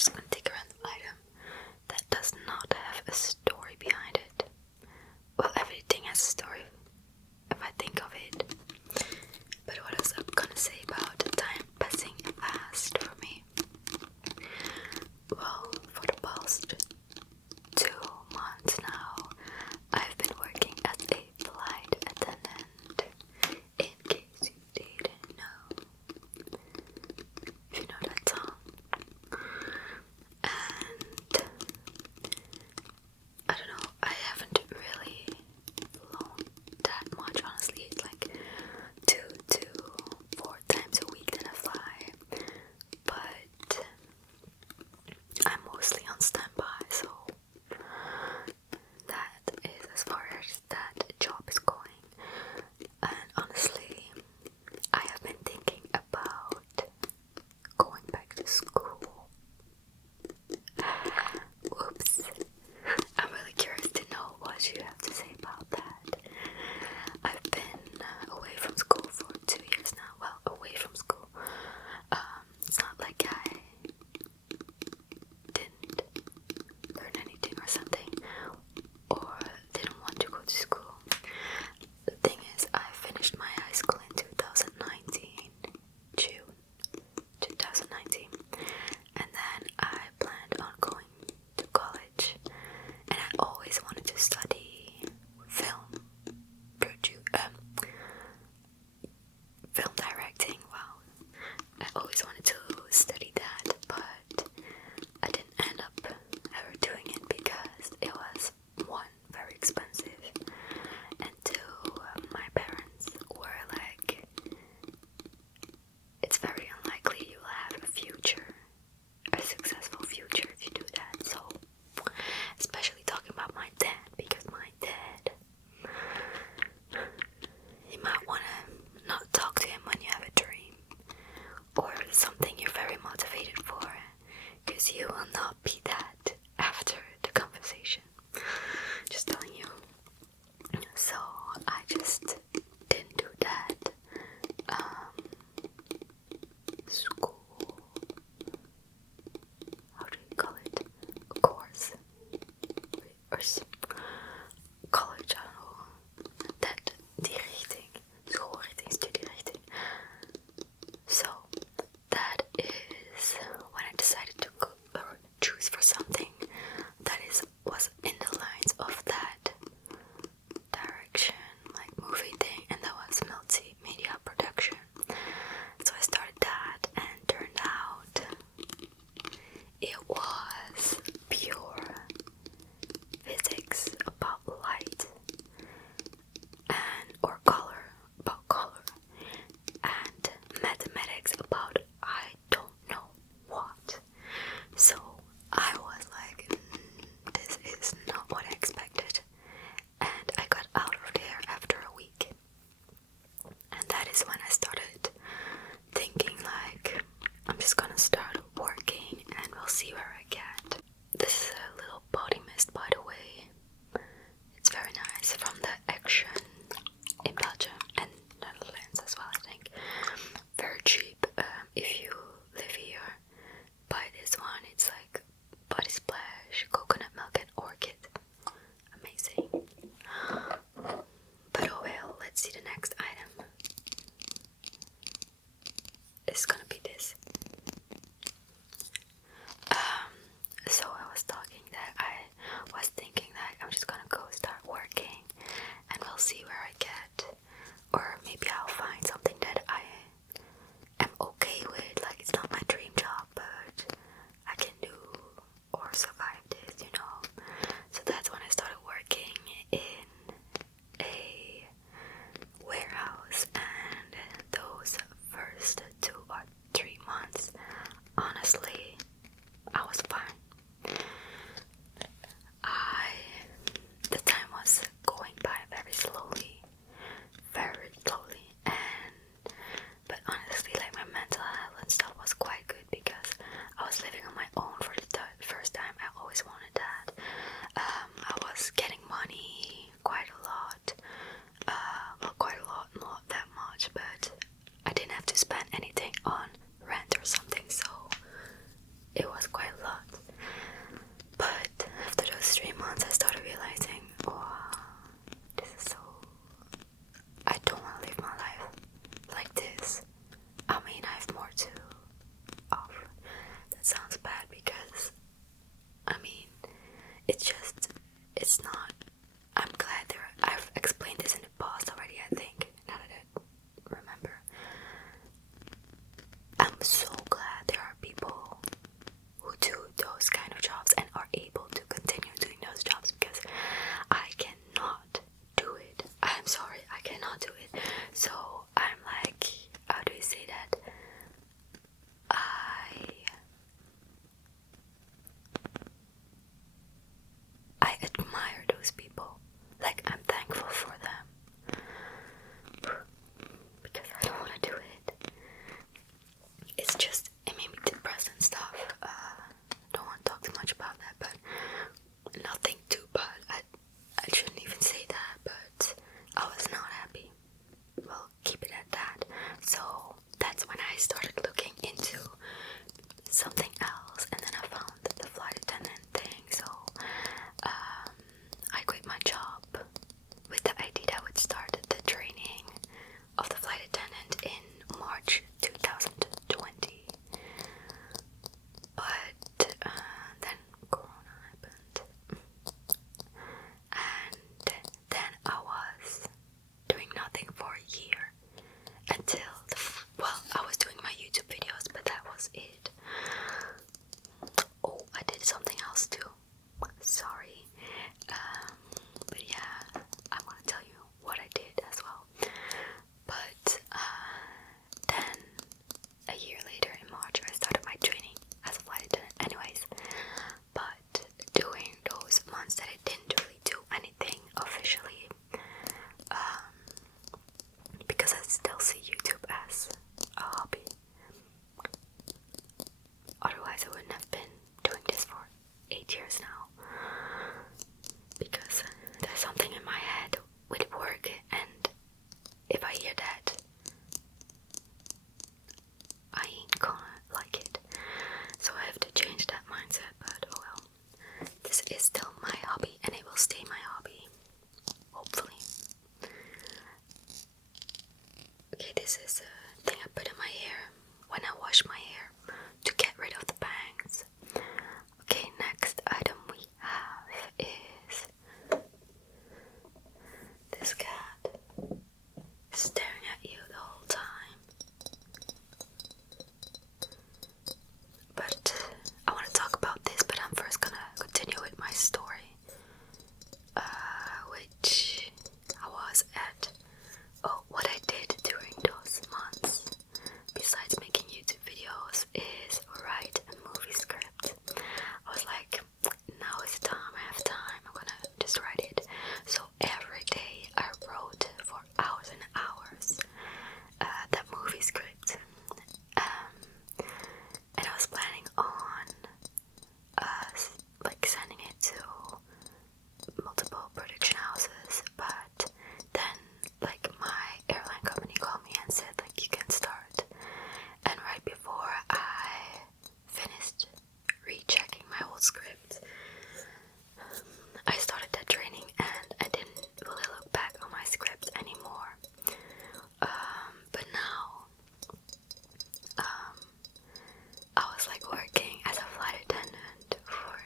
just gonna take a random item that does not have a story behind it. Well, everything has a story if I think of it. But what else I'm gonna say about the time passing fast for me? Well, for the past 2 months now, I've been working as a flight attendant. In case you didn't know, if you know that song. And I don't know, I haven't really flown that much, honestly. It's like 2 to 4 times a week that I fly, but I'm mostly on standby, so that is as far as that job is going. And honestly, I have been thinking about going back to school. Whoops. I'm really curious to know what you have to say about that. I've been away from school for 2 years now. Well, away from school. It's not like I didn't learn anything or something, or didn't want to go to school. The thing is, I finished my high school in 2019, June 2019, and then I planned on going to college, and I always wanted to study film directing. Wow, I always wanted to study that, but I didn't end up ever doing it because it was, 1, very expensive, and 2, my parents were like, it's very unlikely you'll have a future, a successful future if you do that. So, especially talking about my dad, because my dad, you might want to not talk to him when you have a dream or something you're very motivated for, because he will not be that after the conversation. Just telling you. So I just didn't do that school, how do you call it, course, or college, I don't know, that, die richting, schoolrichting, studierichting. So that is when I decided to choose for something wrote scripts. I started that training and I didn't really look back on my scripts anymore. But now, I was like working as a flight attendant for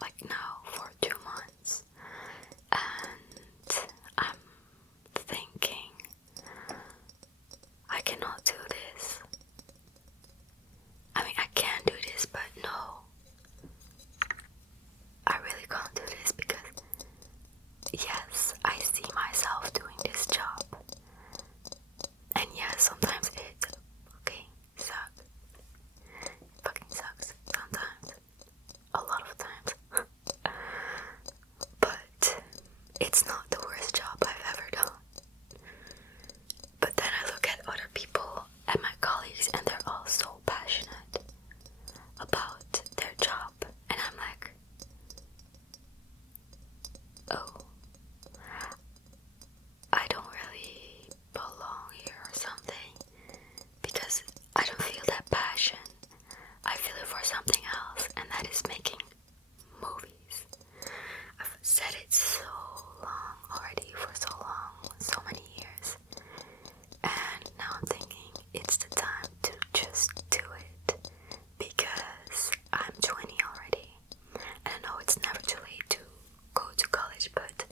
like now for 2 months, and I'm thinking I cannot do this. I mean, I can do this, but no, I really can't do this because yes, I see myself doing this job, and yes, sometimes it fucking sucks. It fucking sucks sometimes, a lot of times. But it's not the worst job I've ever done. But then I look at other people and my colleagues, and they're all so passionate about their job, and I'm like, oh, I don't really belong here or something, because I don't feel that passion. I feel it for something else, and that is making movies. I've said it so long already, for so long, so many years, and now I'm thinking it's the time to just do it, because I'm 20 already, and I know it's never too late to go to college, but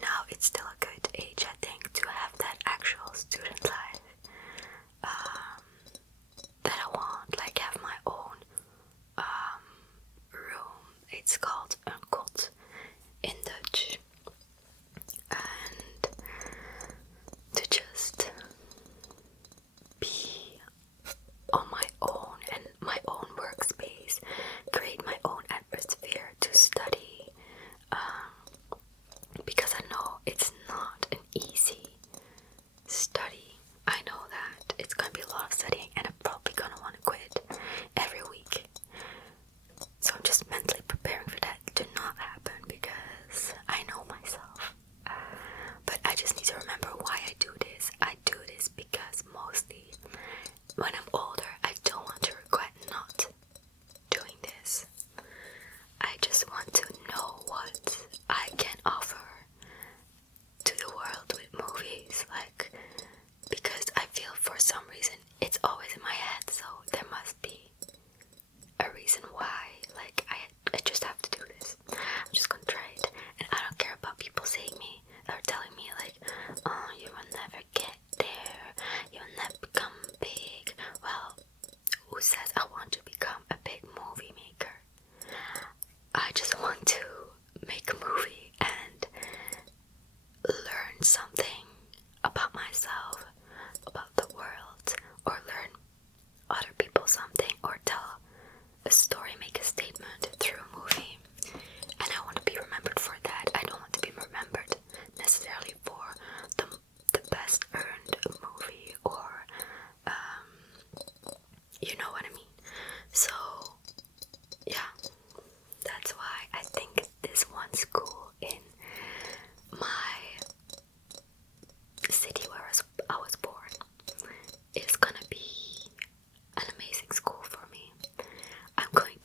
now it's still a good age, I think, to have that actual student life that I want, like have my own room. It's called een kot in Dutch, and to just be on my own and my own workspace, create my own atmosphere to study, because I know it's not an easy study. I know that it's gonna be a lot of studying, and I'm probably gonna want to quit every week. So I'm just mentally preparing for that to not happen, because I know myself. But I just need to remember why I do this. I do this because mostly when I'm older, I don't want to regret not doing this. I just want to know what I can offer to the world with movies, like, because I feel for some reason it's always in my head, so there must be a reason why, like, I just have to do this. I'm just gonna try it, and I don't care about people saying me, or telling me like, oh, you will never get there, you'll never become big. Well, who says I want to become a big movie maker? I just want to make a movie and learn something about myself, about the world, or learn other people something, or tell a story, make a statement through a movie. And I want to be remembered for that. I don't want to be remembered necessarily for the best earned movie, or you know what I mean. So yeah, that's why I think this one school in my city where I was born is gonna be an amazing school for me. I'm going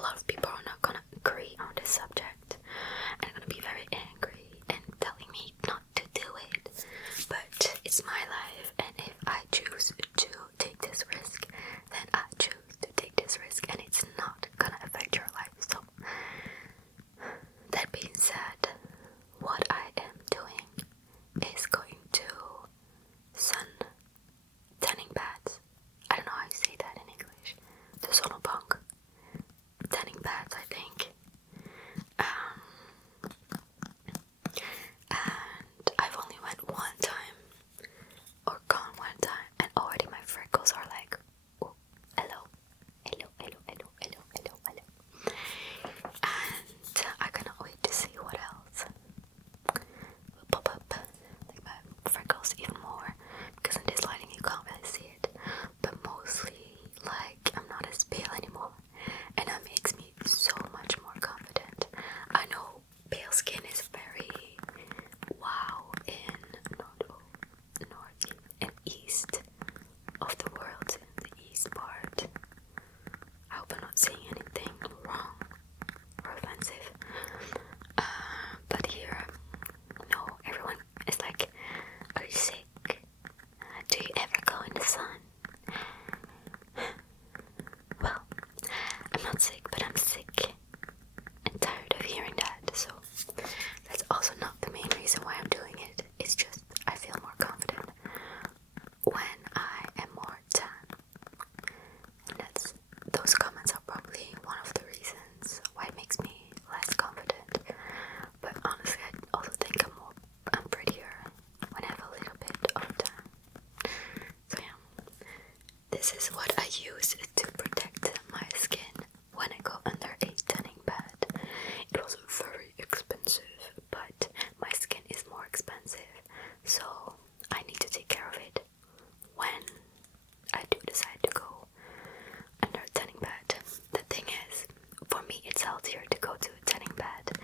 lot of people are not gonna agree on this subject and are gonna be very angry and telling me not to do it. But it's my life, and if I choose to take this risk, then I choose to take this risk, and it's not gonna affect your life. So that being said, what I am doing is going to sun tanning beds. I don't know how you say that in English. The zonnebank tanning beds, I think. And I've only went one time or gone one time, and already my freckles are like, oh, hello, hello, hello, hello, hello, hello, hello. And I cannot wait to see what else will pop up, like my freckles even more, because in this lighting you can't really see it, but mostly like I'm not as pale anymore, and that makes me so much more confident. I know pale skin is very wow in north and east of the world, in the east part. I hope I'm not saying anything wrong or offensive. But here, no, everyone is like, are you sick? Do you ever go in the sun? Well, I'm not sick, but I'm sick and tired of hearing that, so that's also not the main reason why I'm doing it. It's just I feel more confident when I am more tan. And those comments are probably one of the reasons why it makes me less confident. But honestly, I also think I'm prettier when I have a little bit of tan. So yeah, this is what I use to protect my skin when I go under a tanning bed. It was very expensive, but my skin is more expensive, so I need to take care of it when I do decide to go under a tanning bed. The thing is, for me it's healthier to go to a tanning bed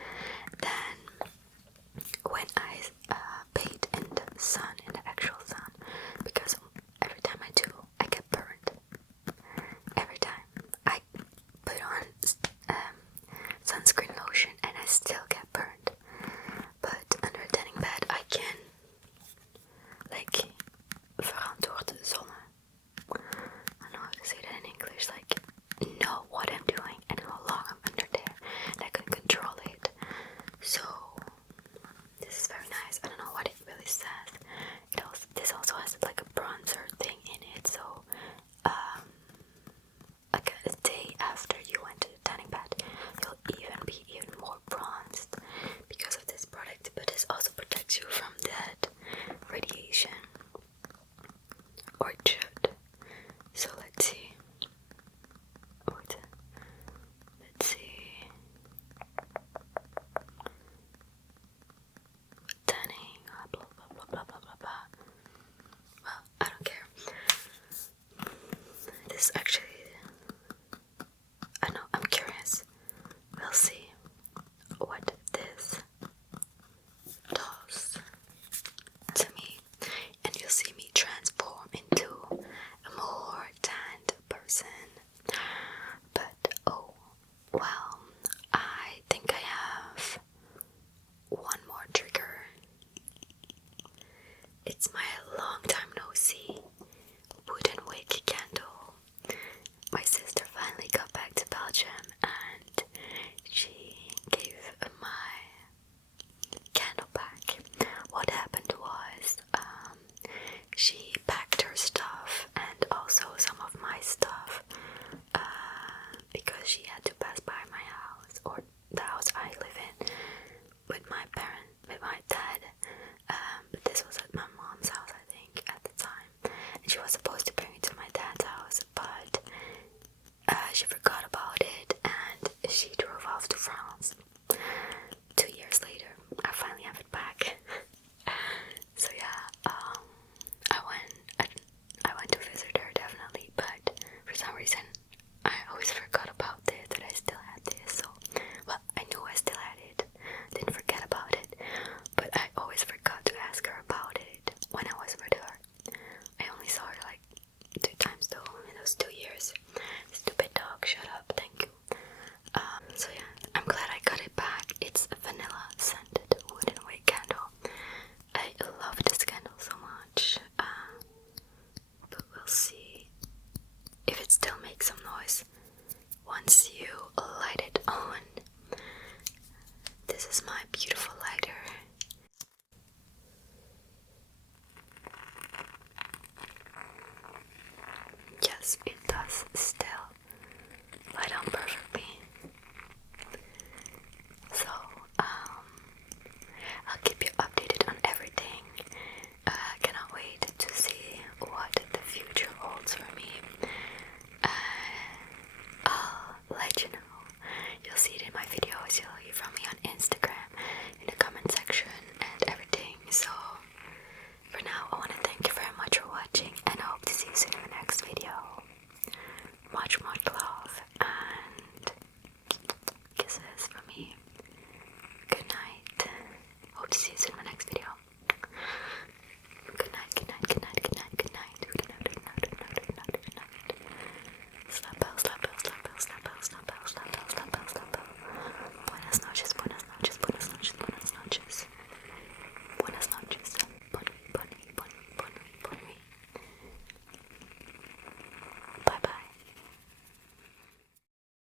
than when I bathe in the sun, in the actual sun, because every time I do, I get burned. Every time I put on sunscreen lotion and I still get burned. But under a tanning bed I can like verantwoord zonne. I don't know how to say that in English, like know what I'm doing and how long I'm under there, and I can control it. So this is very nice. I don't know what it really says. This also has like a bronzer thing in it, so like a day after you went to the tanning bed, you'll be even more bronzed because of this product. But this also protects you from that radiation, or it should. So let's see. Wait. Let's see. Tanning. Blah blah blah blah blah blah blah. Well, I don't care. This actually, I know, I'm curious. We'll see what this does to me, and you'll see me transform into a more tanned person. But oh, well, I think I have one more trigger. It's my long time no see wooden wick candle. My sister finally got back to Belgium and she gave my candle back. What happened was she packed her stuff and also some of my stuff because she had to pass by my house, or the house I live in, with my dad. But this was at my mom's house, I think, at the time, and she was supposed to bring it to my dad's house, but she forgot about it and she drove off to France. 2 years later, I finally have it back. So yeah, I went to visit her definitely, but for some reason I always forgot about this, that I still had this. So, well, I knew beautiful light